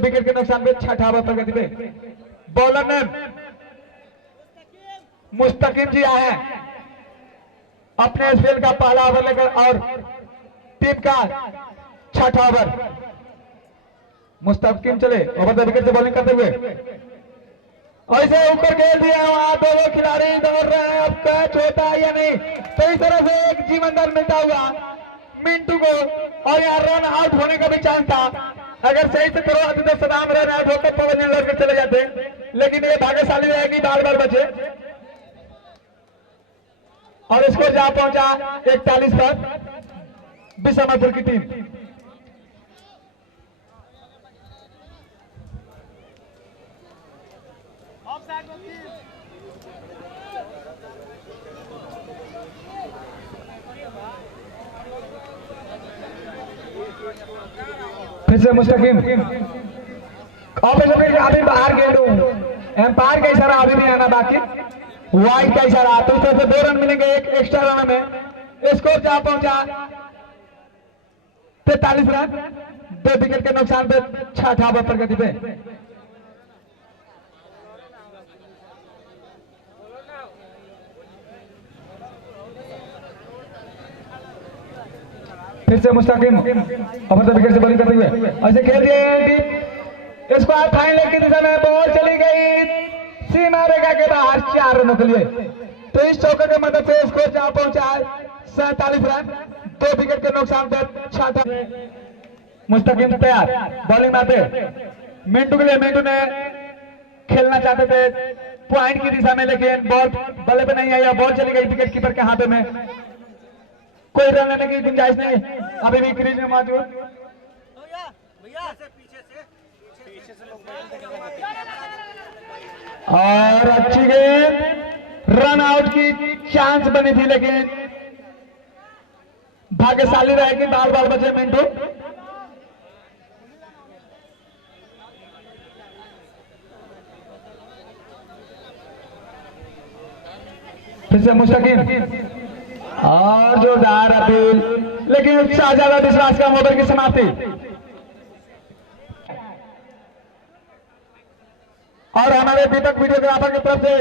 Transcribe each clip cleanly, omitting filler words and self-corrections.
Wicket के नुकसान पे छठा ओवर प्रगति पे। बॉलर ने मुस्तकीम जी आए हैं अपने स्पेल का पहला ओवर लेकर और टीम का छठा ओवर। मुस्तकीम चले ओवर द विकेट से बॉलिंग करते हुए ऐसे ऊपर खेल दिया, वहां दोनों खिलाड़ी दौड़ रहे हैं, अब कैच होता है या नहीं। तो इस तरह से एक जीवनदान मिलता हुआ मिंटू को, और यहाँ रन आउट होने का भी चांस था। अगर सही से करो तो सदाम रन आउट होकर पवन लड़के चले जाते, लेकिन ये भाग्यशाली रहेगी, बार बार बचे और इसको जा पहुंचा 41 पर बिशमपुर की टीम। फिर से मुस्तकीम अभी बाहर गेंद, एम्पायर का इशारा अभी भी आना बाकी, वाइड का इशारा, तो इस तरह से 2 रन मिलेंगे एक एक्स्ट्रा रन में। स्कोर जा पहुंचा 43 रन, 2 विकेट के नुकसान पे छठा ओवर प्रगति पे। फिर से मुस्तकीम ओवर द विकेट से बॉलिंग करते हुए ऐसे खेल दिए, स्क्वायर फाइन लेग की दिशा में बॉल चली गई सीमा रेखा के बाहर 4 रनों के लिए। तो इस चौके की मदद से स्कोर जहां पहुंचा है 47 रन, 2 विकेट के नुकसान पर छठा। मुस्तकीम तैयार बॉलिंग आते मिंटू के लिए, मिंटू ने खेलना चाहते थे पॉइंट की दिशा में, लेकिन बॉल बल्ले पे नहीं आई, बॉल चली गई विकेट कीपर के हाथों में, कोई रन लेने की गुंजाइश नहीं, अभी भी क्रीज में मौजूद। और अच्छी गेंद, रन आउट की चांस बनी थी, लेकिन भाग्यशाली रहेगी, बार बार बचे मिंटू। फिर से मुस्तकीम और जोरदार अपील, लेकिन शाहजादा विश्वास का ओवर की समाप्ति। और हमारे दीपक वीडियोग्राफर की तरफ से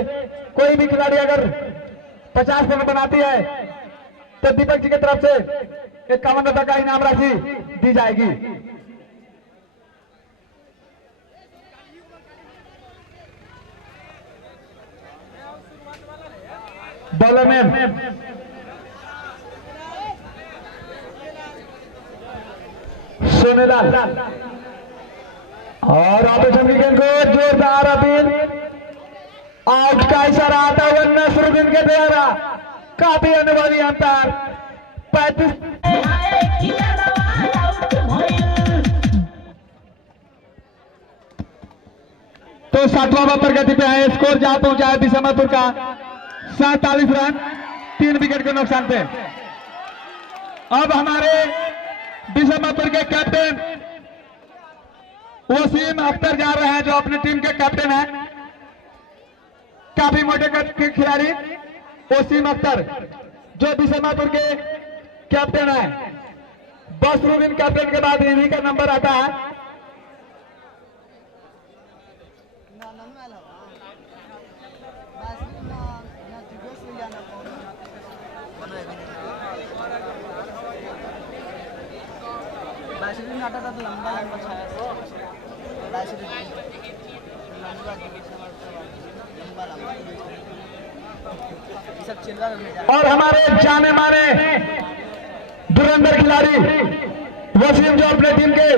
कोई भी खिलाड़ी अगर 50 रन बनाती है तो दीपक जी की तरफ से 51 रुपए का इनाम राशि दी जाएगी। बॉलर में सोनेलाल और ऑपरेशन की गेंद को जोरदार अपील, आउट का इशारा आता हुआ नसरुद्दीन के द्वारा, काफी अनुभवी अंपायर 35। तो 7वां ओवर प्रगति पे है, स्कोर जा पहुंचा है बिशमपुर का 47 रन, 3 विकेट के नुकसान पे। अब हमारे बिशमपुर के कैप्टन वसीम अख्तर जा रहे हैं, जो अपनी टीम के कैप्टन हैं, काफी मोटे कद के खिलाड़ी वसीम अख्तर, जो बिशमपुर के कैप्टन हैं। बसरुद्दीन कैप्टन के बाद इन्हीं का नंबर आता है। लंबा और हमारे जाने माने धुरंधर खिलाड़ी वसीम, जो अपने टीम के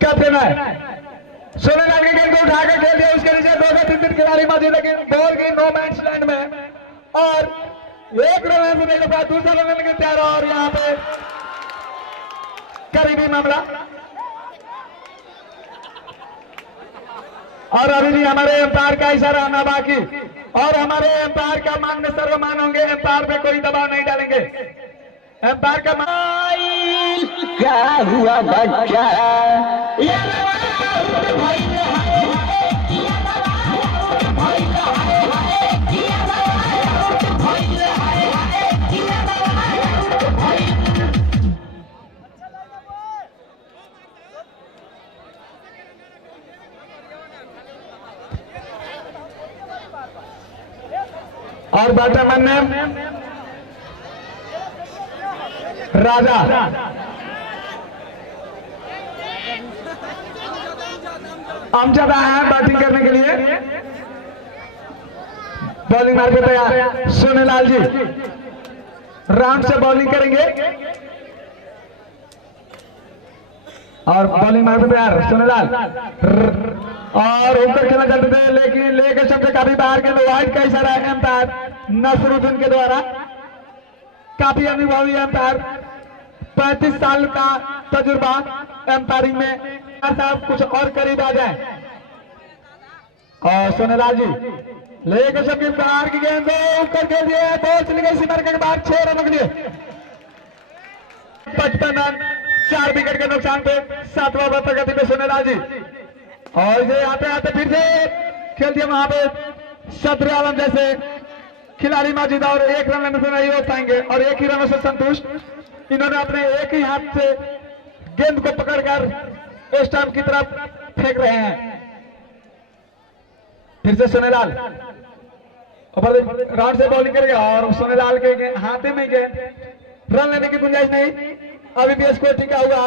कैप्टन है, सोनेलाल की गेंद को उठाकर खेल दिया, उसके नीचे 2 से 3 खिलाड़ी मौजूद, लेकिन बॉल की नो मैच लैंड में और 1 रन से नहीं लगा, दूसरा रन लेने के तैयार, और यहाँ पे करीबी मामला। और अभी भी हमारे एम्पायर का इशारा आना बाकी, और हमारे एम्पायर का मानने सर्वमान होंगे, एम्पायर पे कोई दबाव नहीं डालेंगे। एम्पायर का क्या हुआ बच्चा और बैट्समैन ने राजा। अमजद आया है बैटिंग करने के लिए, बॉलिंग मार के तैयार सोनेलाल जी राउंड से बॉलिंग करेंगे और बॉलिंग मार के तैयार सोनेलाल। और ऊपर खेलना चाहते थे लेकिन लेके शब्द काफी बाहर के वाइड का इशारा है एम्पायर नसरुद्दीन के द्वारा। काफी अनुभवी एम्पायर, 35 साल का तजुर्बा एम्पायरिंग में। साहब कुछ और करीब आ जाए। और सोनेलाल जी लेके शब्द बाहर की गेंद ऊपर खेल दिया, बॉल चली गई सीमा के बाहर 6 रनों के लिए। 55 रन 4 विकेट के नुकसान पे 7वां ओवर प्रगति में सोनेलाल जी। और ये आते आते फिर से खेल दिया वहां पे सदर आलम जैसे खिलाड़ी मौजूद और 1 रन लेने से नहीं हो पाएंगे और 1 ही रनों से संतुष्ट। इन्होंने अपने एक ही हाथ से गेंद को पकड़कर स्टंप की तरफ फेंक रहे हैं। फिर से सोनेलाल राउंड से बॉलिंग करेगा और सोनेलाल के हाथे में गेंद, रन लेने की गुंजाइश नहीं। अभी भी स्कोर टिका हुआ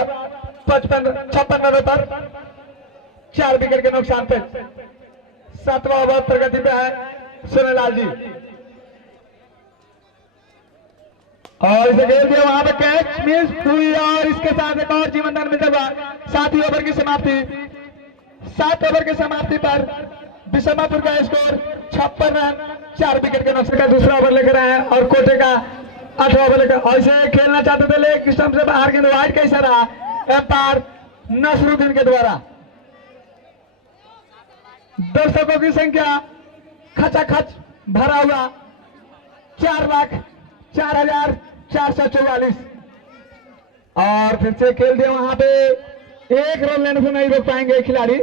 56 रनों पर 4 विकेट के नुकसान पे 7वां ओवर प्रगति पे है सोनेलाल जी। और इसे खेल दिया वहां पे कैच मिस हुई और इसके साथ एक और जीवनदान मिलता हुआ 7 ओवर की समाप्ति। 7 ओवर की समाप्ति पर बिशमापुर का स्कोर 56 रन 4 विकेट के नुकसान का दूसरा ओवर लेकर आए हैं और कोटे का 8वां ओवर लेकर ऐसे खेलना चाहते थे लेकिन स्टंप से बाहर गेंद वाइड का इशारा एम्पायर नसरुद्दीन के द्वारा। दर्शकों की संख्या खचाखच भरा हुआ 4,04,444। और फिर से खेल दिया वहां पे 1 रन लेने से नहीं रोक पाएंगे खिलाड़ी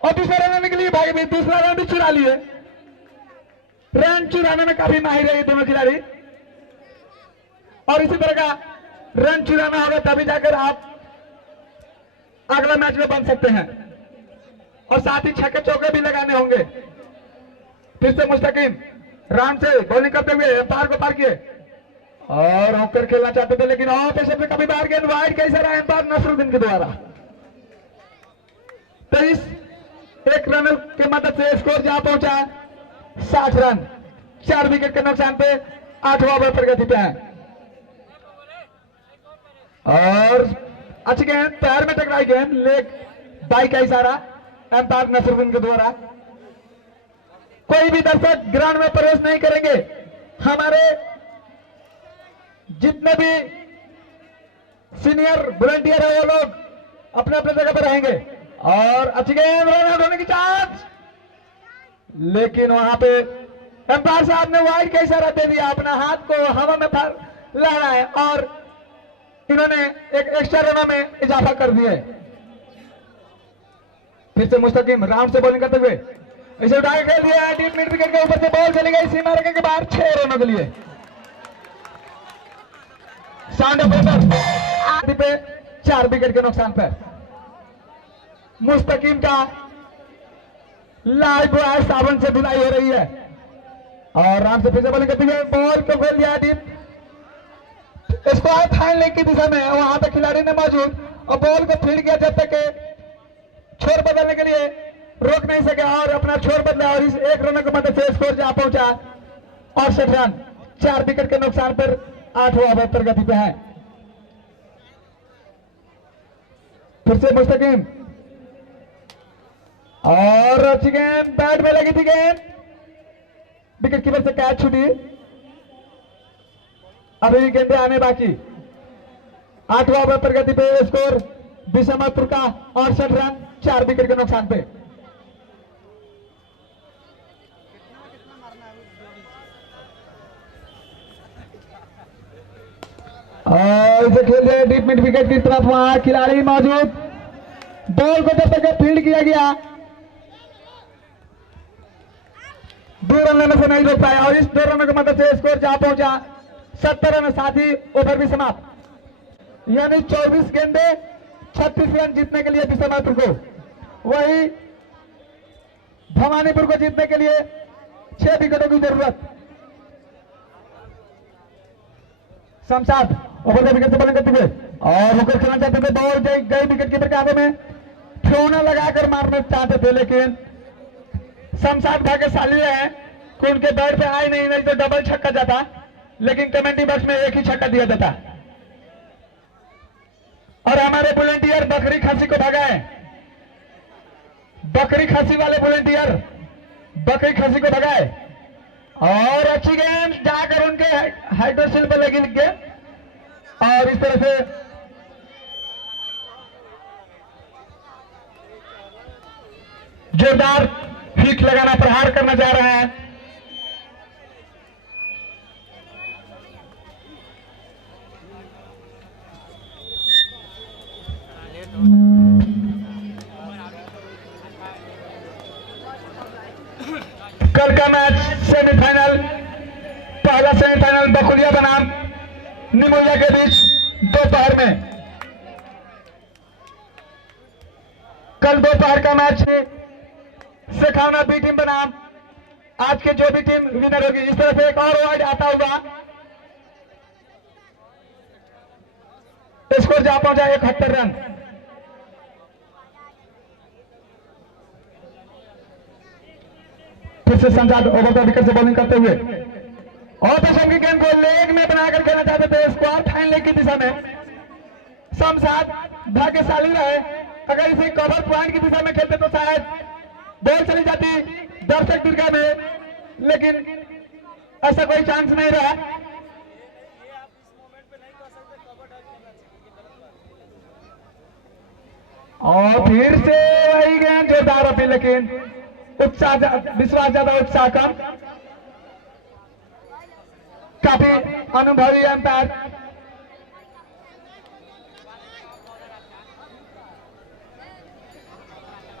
और दूसरा रन लेने के लिए भाई भी दूसरा रन भी चुरा लिए। रन चुराने में काफी माहिर है ये दोनों खिलाड़ी और इसी तरह का रन चुराना होगा तभी जाकर आप अगला मैच में बन सकते हैं और साथ ही छक्के चौके भी लगाने होंगे। फिर से मुस्तकीम राउंड से बॉलिंग करते हुए एम्पायर को पार किए और होकर खेलना चाहते थे लेकिन ऑफ पेशे पे कभी बाहर गेंद वाइड का इशारा एम्पायर नसरुद्दीन के द्वारा। 23 1 रन की मदद से स्कोर जहां पहुंचा 60 रन 4 विकेट के नुकसान पे 8वां ओवर प्रगति पे है। और अच्छी गेंद पैर में टकराई गेंद लेग बाई का इशारा एम्पायर नसरुद्दीन के द्वारा। कोई भी दर्शक ग्राउंड में प्रवेश नहीं करेंगे। हमारे जितने भी सीनियर वॉलंटियर है वो लोग अपने अपने जगह पर रहेंगे। और अच्छी गेंद रन आउट होने की चांस लेकिन वहां पे एम्पायर साहब ने वाइड का इशारा दे दिया, अपना हाथ को हवा में लहराए और इन्होंने एक एक्स्ट्रा रनों में इजाफा कर दिया। फिर से मुस्तकीम राउंड से बॉलिंग करते हुए इसे उठा के खेल दिया डीप मिड विकेट के ऊपर से बॉल चली गई सीमा रेखा के बाहर 6 रनों के लिए। साउंड ऑफ पे 4 विकेट के नुकसान पर मुस्तकीम का लाइव सावन से धुलाई हो रही है और राउंड से फिर से बॉलिंग करते हुए बॉल को खेल दिया डीप स्क्वायर फाइन लेग की दिशा में। वहां पे खिलाड़ी ने मौजूद और बॉल को फील्ड किया जब तक छोर बदलने के लिए रोक नहीं सके और अपना छोर बदला और इस 1 रन की मदद से स्कोर जहां पहुंचा 68 रन 4 विकेट के नुकसान पर 8वां ओवर प्रगति पे है। फिर से मुस्तकीम और अच्छी गेंद बैट में लगी थी गेंद विकेट कीपर से कैच छूटी। अभी भी गेंदें आने बाकी। 8वां ओवर प्रगति पे स्कोर बिशमापुर का 68 रन 4 विकेट के नुकसान पे। और इसे खेल रहे डीप मिड विकेट की तरफ वहां खिलाड़ी मौजूद बॉल को जब तक फील्ड किया गया 2 रन लेने से नहीं रोक पाया और इस 2 रनों की मदद से स्कोर जहां पहुंचा 70 रन। साथ ही ओवर भी समाप्त यानी 24 गेंदे 36 रन जीतने के लिए बिशमापुर को, वही भवानीपुर को जीतने के लिए 6 विकेटों की जरूरत। शमशाद ओवर द विकेट से बॉलिंग करते हुए और होकर खेलना चाहते थे, बॉल गई विकेट कीपर के हाथों में, ठेहुना लगाकर मारना चाहते थे लेकिन शमशाद भाग्यशाली है कि उनके बैट पे आए नहीं तो डबल छक्का जाता, लेकिन कमेंट्री बॉक्स में एक ही छक्का दिया जाता। और हमारे वॉलंटियर बकरी खसी को भगाए, बकरी खसी वाले वॉलंटियर बकरी खसी को भगाए और अच्छी गेंद जाकर उनके हाइड्रोसिल पर लगी गेंद और इस तरह से जोरदार हिट लगाना प्रहार करना चाह रहे हैं। कल का मैच सेमीफाइनल, पहला सेमीफाइनल बकुलिया बनाम निमोलिया के बीच दोपहर में, कल दोपहर का मैच है शेखावना बी टीम बनाम आज के जो भी टीम विनर होगी। इस तरह से एक और वाइड आता हुआ स्कोर जा पहुंचा 71 रन। फिर से शमशाद ओवर द विकेट से बॉलिंग करते हुए और पेशम की गेंद को लेग में बनाकर खेलना चाहते थे स्क्वायर फाइन लेग की दिशा में। शमशाद भाग्यशाली रहे, अगर इसी कवर पॉइंट की दिशा में खेलते तो शायद बॉल चली जाती दर्शक दीर्घा में, लेकिन ऐसा कोई चांस नहीं रहा। और फिर से वही गेंद जोरदार अपील, लेकिन उत्साह विश्वास ज्यादा उत्साह कम। काफी अनुभवी अंपायर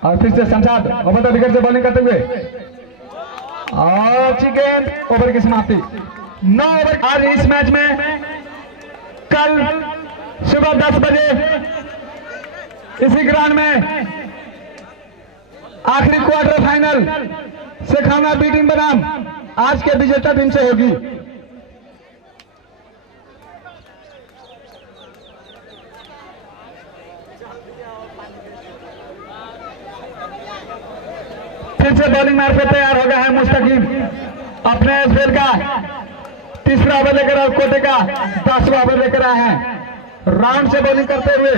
और फिर से शमशाद ओवर द विकेट से बॉलिंग करते हुए और अच्छी गेंद, ओवर की समाप्ति 9 ओवर। आज इस मैच में कल सुबह 10 बजे इसी ग्राउंड में आखिरी क्वार्टर फाइनल शेखावना बी टीम बनाम आज के विजेता टीम से होगी। फिर से बॉलिंग मार पे तैयार हो गया है मुस्तकीम, अपने स्पेल का तीसरा ओवर लेकर और कोटे का 10वां ओवर लेकर आए हैं। राउंड से बॉलिंग करते हुए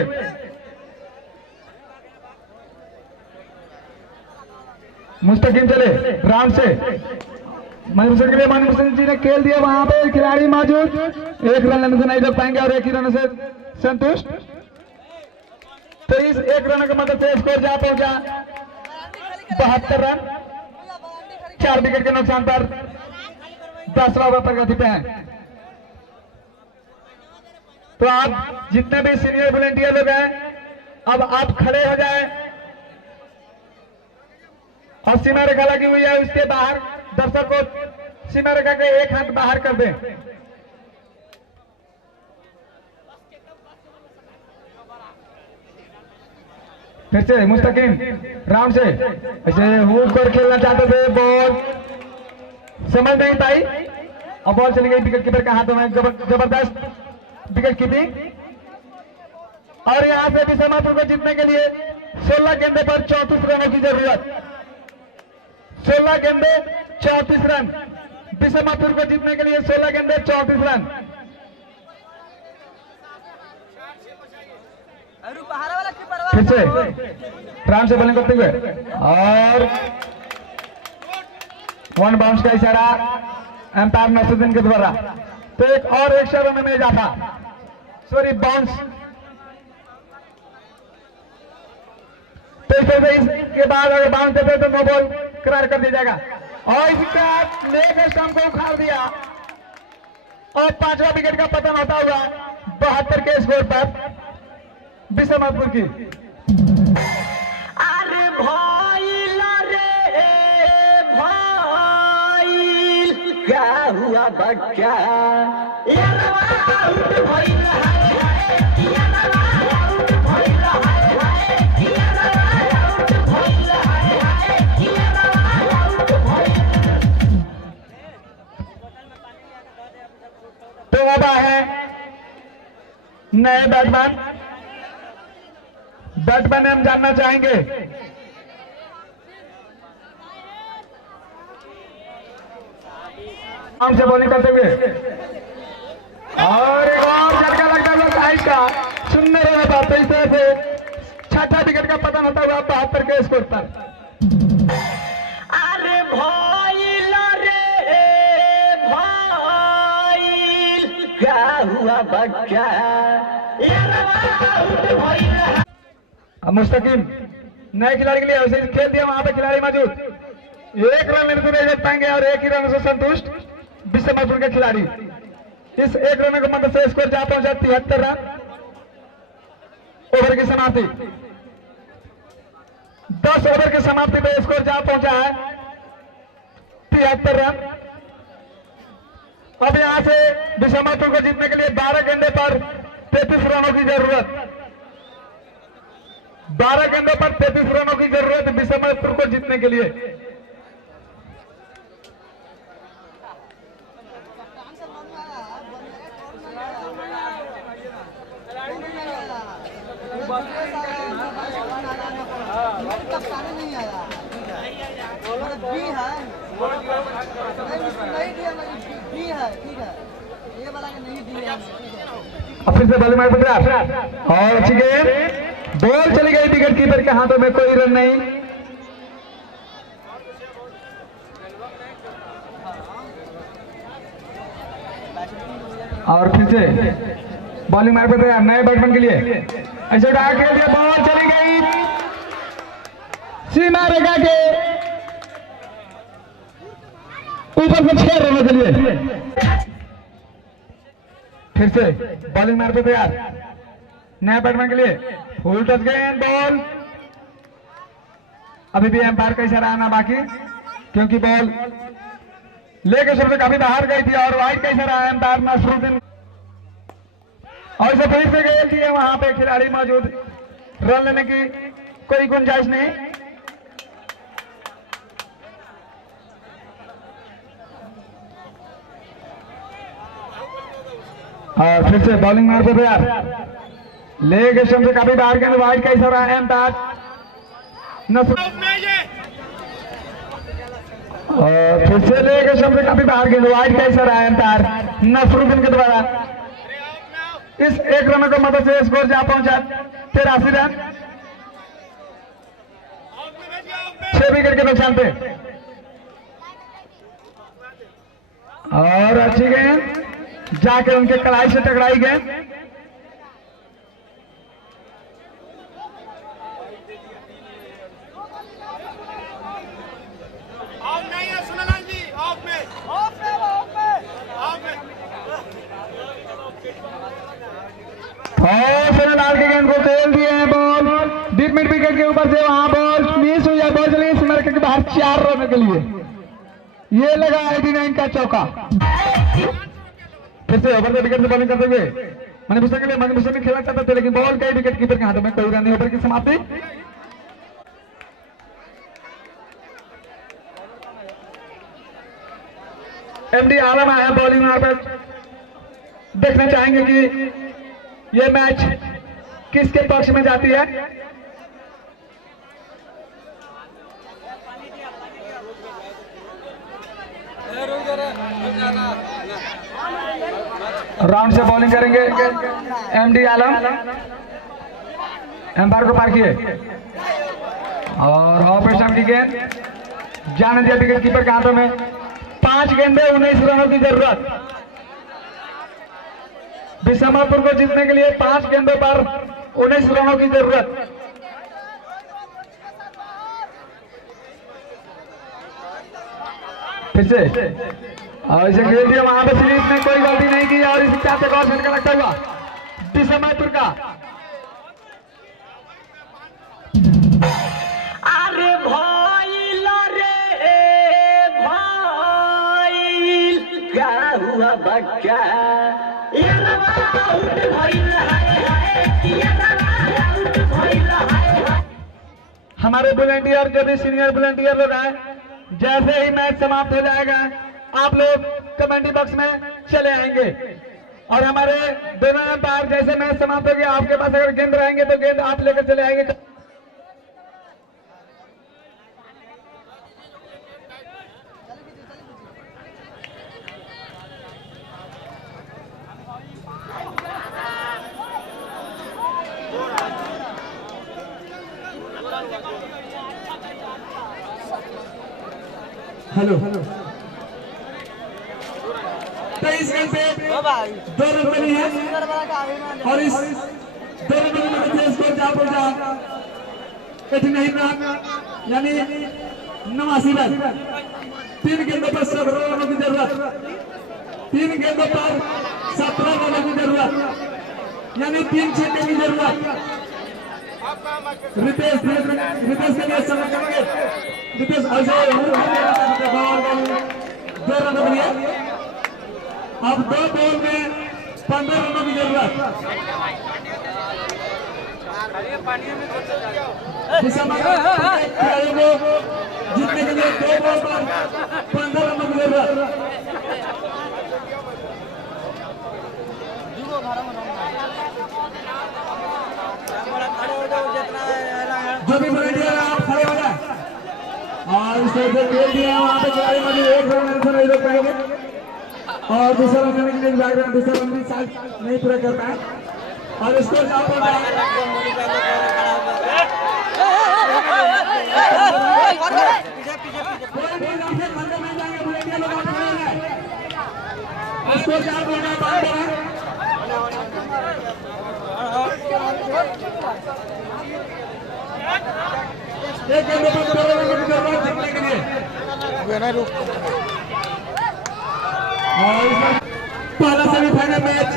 मुस्तकीम चले राउंड से, मणिभूषण के लिए मणिभूषण जी ने खेल दिया, वहां पे खिलाड़ी मौजूद, एक रन लेने से नहीं रोक पाएंगे और एक ही रन से संतुष्ट। तो इस एक रन की मदद से स्कोर जा पहुंचा 72 रन, 4 विकेट के नुकसान पर 10वां ओवर प्रगति पे हैं। तो आप जितने भी सीनियर वॉलंटियर लोग हैं, अब आप खड़े हो जाएं और सीमा रेखा लगी हुई है उसके बाहर दर्शक को सीमा रेखा के एक हाथ बाहर कर दें। फिर से मुस्तकीम राउंड से ऐसे हुक कर खेलना चाहते थे, बॉल समझ नहीं पाई और बॉल चली गई विकेट कीपर के हाथों में। जबरदस्त विकेट कीपिंग और यहां से भी समापुर को जीतने के लिए 16 गेंदे पर 34 रनों की जरूरत। 16 गेंदे 34 रन, बिशमापुर को जीतने के लिए 16 गेंदे 34 रन। फिर से राउंड से बॉलिंग करते हुए और 1 बाउंस का इशारा एम्पायर नसरुद्दीन के द्वारा। तो एक और एक्स्ट्रा रन में इजाफा, सॉरी बाउंस। तो इसके बाद अगर बाउंस देते तो नो बॉल करार कर दिया जाएगा और इसका लेग स्टंप को उखाड़ दिया और 5वां विकेट का पतन होता हुआ 72 के स्कोर पर बिशमापुर की। अरे भाई क्या हुआ बच्चा, तो वबा है नए बैट्समैन हम जानना चाहेंगे। आराम से बॉलिंग करते हुए और एक और झटका लगता हुआ साइड का शून्य रन पर। तो इस तरह से छठा विकेट का पतन होता हुआ 72 के स्कोर पर। अरे भइल रे भइल क्या हुआ बच्चा अब मुस्तकीम नए खिलाड़ी के लिए वैसे खेल दिया, वहां पे खिलाड़ी मौजूद, एक रन लेने को नहीं दे पाएंगे और एक ही रन से संतुष्ट विश्वमपुर के खिलाड़ी। इस एक रन को मदद से स्कोर जा पहुंचा 73 रन। ओवर की समाप्ति 10 ओवर की समाप्ति पे स्कोर जा पहुंचा है 73 रन। अब यहां से विश्वमपुर को जीतने के लिए 12 गेंदे पर 33 रनों की जरूरत। 12 गेंदों पर 33 रनों की जरूरत विश्वमपुर को जीतने के लिए। अब फिर से बल्ले मार पड़ा और अच्छी गेंद, बॉल चली गई विकेट कीपर के हाथों में, कोई रन नहीं। और फिर से बॉलिंग मार पड़ा नए बैट्समैन के लिए, ऐसे उठा के लिए बॉल चली गई सीमा रेखा के ऊपर से 6 रनों के लिए। फिर से बॉलिंग मार पे तैयार नया बैट्समैन के लिए, फुल टच गेंद बॉल। अभी भी एम्पायर का इशारा आना बाकी, क्योंकि बॉल लेके शुरू से काफी बाहर गई थी और वाइड का इशारा आया एम्पायर नसरुद्दीन। और इसे फिर से गेंद दिए, वहां पे खिलाड़ी मौजूद, रन लेने की कोई गुंजाइश नहीं। और फिर से बॉलिंग मार पे तैयार लेग स्टंप से काफी बाहर के वाइड का इशारा है एम्पायर और फिर से लेग स्टंप से काफी बाहर के वाइड का इशारा है एम्पायर नसरुद्दीन के द्वारा। इस एक रन को मदद से स्कोर जा पहुंचा 83 रन 6 विकेट के नुकसान पे। और अच्छी गेंद जाके उनके कलाई से टकराई गए। और सोनालाल के गेंद को खेल दिए हैं बॉल डीप मिड विकेट के ऊपर से, वहां बॉल मिस हुई है, बॉल चली सीमा रेखा के बाहर 4 रन के लिए। ये लगा 89 का चौका। फिर से ओवर द विकेट से बॉलिंग करते हुए मणिभूषण के लिए मणिभूषण भी खेलना चाहते थे, लेकिन बॉल कई विकेट कीपर के हाथों में, कोई रन नहीं। ओवर की समाप्ति एमडी आलम आया बॉलिंग पर। देखना चाहेंगे कि ये मैच किसके पक्ष में जाती है। राउंड से बॉलिंग करेंगे एमडी आलम, एम्पायर को पार किए और ऑपरेशन की गेंद जाने दिया विकेट कीपर के हाथों में। 5 गेंदे 19 रनों की जरूरत विश्वमपुर को जीतने के लिए। 5 गेंदों पर 19 रनों की जरूरत। फिर से और इसे खेल दिया, वहां पे सीरीज ने कोई गलती नहीं की और इस चार से गौर झटका लगता हुआ विश्वमपुर का। अरे भइल रे भइल क्या हुआ बच्चा हमारे वॉलंटियर जो भी सीनियर वॉलंटियर लोग हैं, जैसे ही मैच समाप्त हो जाएगा आप लोग कमेंट्री बॉक्स में चले आएंगे। और हमारे दोनों अंपायर जैसे मैच समाप्त हो गया, आपके पास अगर गेंद रहेंगे तो गेंद आप लेकर चले आएंगे। हेलो 23 रन पे 2 रन बनी है और इस 2 रन की मदद से स्कोर जा पहुंचा 89 रन यानी 89 रन। 3 गेंदों पर 17 रनों की जरूरत, 3 गेंदों पर 17 रनों की जरूरत यानी 3 छक्के की जरूरत। रितेश के लिए समय करेंगे। रितेश ऐसे 2 रन बनिए। अब 2 बॉल में 15 रनों की जरूरत। खिलाड़ियों को जीतने के लिए 2 बॉल पर 15 रनों की जरूरत। जो भी वॉलंटियर आप खड़े हो जाए और इस तरह से खेल दिया वहां पे खिलाड़ी मौजूद 1 रन से नहीं रोक पाएंगे और दूसरा रन करने के लिए भाग रहे हैं। दूसरा रन भी शायद नहीं पूरा कर पाए और स्कोर जा पहुंचा। कोई भी लाठे अंदर नहीं जाएंगे, वॉलंटियर लोग आगे बढ़ेंगे। स्कोर जा पहुंचा। एक गेंद पर 2 रन की जरूरत जीतने के लिए। और पहला सेमीफाइनल मैच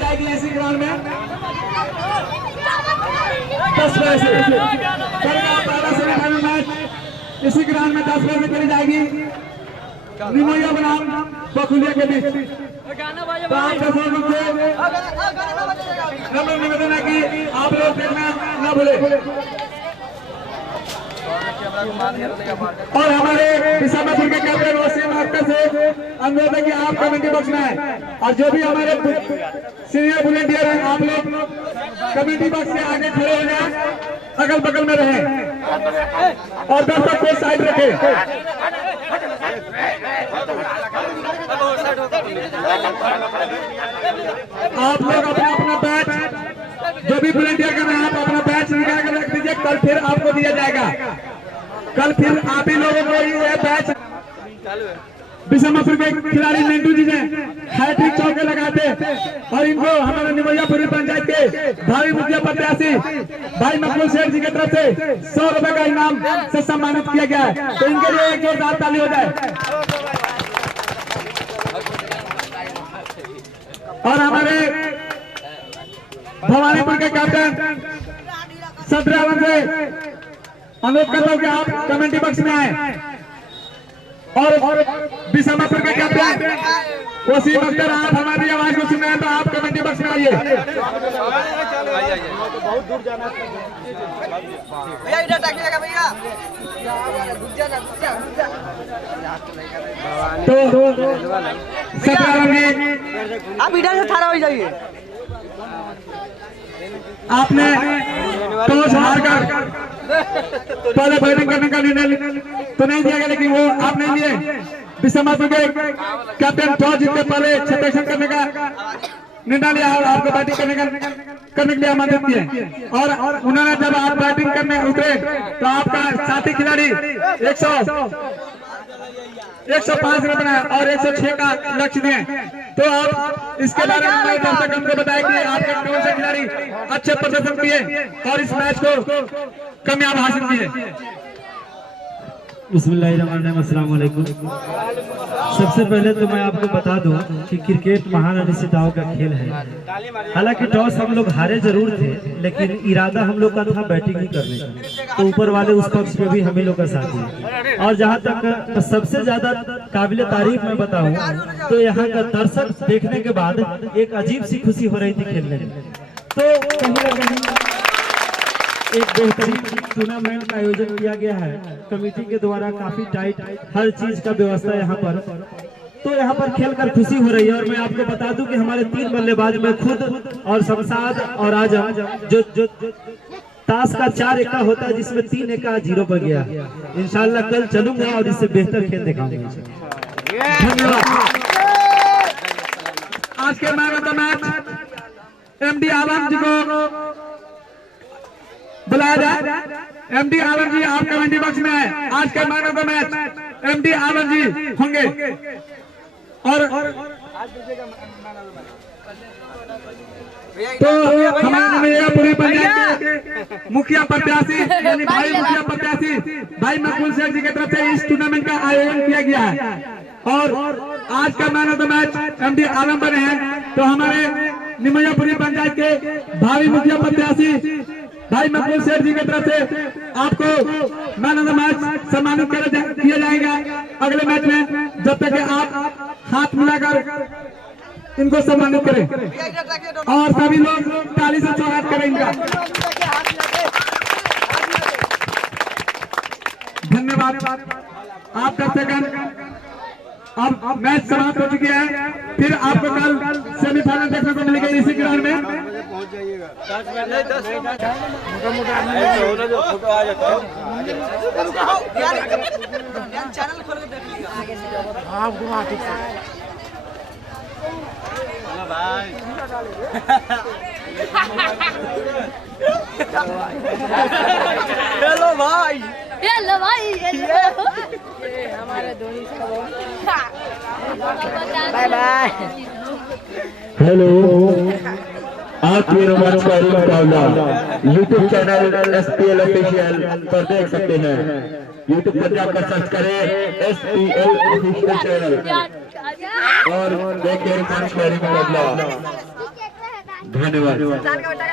जाएगी इसी ग्राउंड में 10 बजे से पहला सेमीफाइनल मैच इसी ग्राउंड में 10 बजे करी जाएगी निमोया बनाम बकुलिया के बीच। तो आप दर्शकों से नम्र निवेदन है कि आप लोग देखना न भूले और हमारे दिशापुर के कैप्टन वसीम अख्तर से अनुरोध है कि आप कमेटी बॉक्स में आए और जो भी हमारे सीनियर वॉलंटियर हैं आप लोग कमेटी बॉक्स से आगे खड़े हो जाए, अगल बगल में रहें और दर्शक को साइड रखें। आप लोग अपना अपना बैच जो भी वॉलंटियर कर रहे हैं आप अपना बैच निकाल कर रख दीजिए, कल फिर आपको दिया जाएगा। कल फिर आप ही लोगों को ये बैच बिशमपुर के खिलाड़ी मिंटू जी ने हैट्रिक चौके लगाते और इनको हमारे निमैयापुरी पंचायत के भावी मुखिया प्रत्याशी भाई मकबूल शेख जी की तरफ से 100 रुपए का इनाम से सम्मानित किया गया है। तो इनके लिए एक जोरदार ताली हो जाए। और हमारे भवानीपुर के कैप्टन सत्रह से अनुरोध करता हूं कि आप कमेंटी बॉक्स में आए और बिशमपुर के कैप्टन वसीम अख्तर आप हमारी आवाज को सुन रहे हैं तो आप कमेंटी बॉक्स में आइए। बहुत दूर जाना भैया, इधर ताकिएगा भैया। तो 17 आप इधर से खड़ा हो जाइए। आपने टॉस हारकर पहले बैटिंग करने का निर्णय तो नहीं दिया गया, लेकिन वो आप नहीं दिए। बिशमपुर के कैप्टन टॉस जीतने पहले छत्तीसगढ़ करने का निर्णय लिया और आपको बैटिंग करने के लिए आमंत्रित किए और उन्होंने जब आप बैटिंग करने उतरे तो आपका साथी खिलाड़ी 105 रन बनाया और 106 का लक्ष्य दिए। तो आप इसके बारे में हमारे दर्शक हमको बताएं कि आपके कौन से खिलाड़ी अच्छे प्रदर्शन किए और इस मैच को कामयाब हासिल किए। बिस्मिल्लाहिर्रहमानिर्रहीम, अस्सलाम वालेकुम। सबसे पहले तो मैं आपको बता दूं कि क्रिकेट महान अनिश्चितताओं का खेल है। हालांकि टॉस हम लोग हारे जरूर थे, लेकिन इरादा हम लोग का था बैटिंग ही करने का, तो ऊपर वाले उस पक्ष में भी हम ही लोग का साथ दिया। और जहां तक सबसे ज्यादा काबिल तारीफ मैं बताऊं तो यहाँ का दर्शक देखने के बाद एक अजीब सी खुशी हो रही थी खेलने में। तो कहीं ना कहीं एक बेहतरीन टूर्नामेंट का आयोजन किया गया है कमेटी के द्वारा। काफी टाइट हर चीज का व्यवस्था यहाँ पर तो यहाँ पर खेल कर खुशी हो रही है। और मैं आपको बता दूं कि हमारे 3 बल्लेबाज में खुद और शमशाद और आजम जो ताश का 4 एक्का होता है जिसमें 3 एक्का 0 पर गया। इंशाल्लाह कल चलूंगा और इससे बेहतर खेल दिखाऊंगा। धन्यवाद। आज के man of the match MD Alam ji को बुलाया जाए। एमडी आलम जी आप कमेंटी बॉक्स में है। आज के man of the match MD Alam ji होंगे। और तो हमारे पूरी पंचायत के मुखिया प्रत्याशी यानी भाई मुखिया प्रत्याशी भाई मकबूल शेख जी की तरफ से इस टूर्नामेंट का आयोजन किया गया है। और आज का man of the match MD Alam बने हैं। तो हमारे निमैयापुरी पंचायत के भावी मुखिया प्रत्याशी भाई मकबूल शेख जी की तरफ से आपको मैन ऑफ द मैच सम्मानित किया जाएगा अगले मैच में। जब तक कि आप हाथ मिलाकर इनको सम्मानित करें और सभी लोग ताली से स्वागत करें इनका। धन्यवाद। आप दर्शकगण अब मैच समाप्त हो चुकी है। फिर आपको कल सेमीफाइनल देखने को मिलेगा इसी ग्राउंड में। हेलो भाई हेलो भाई हमारे धोनी बाय बाय। हेलो, आप ये रोमांच का मुकाबला यूट्यूब चैनल SPL ऑफिशियल पर देख सकते हैं। यूट्यूब पर जाकर सर्च करें SPL ऑफिशियल चैनल और देखिए रोमांच का मुकाबला। धन्यवाद। सुल्तान का बेटा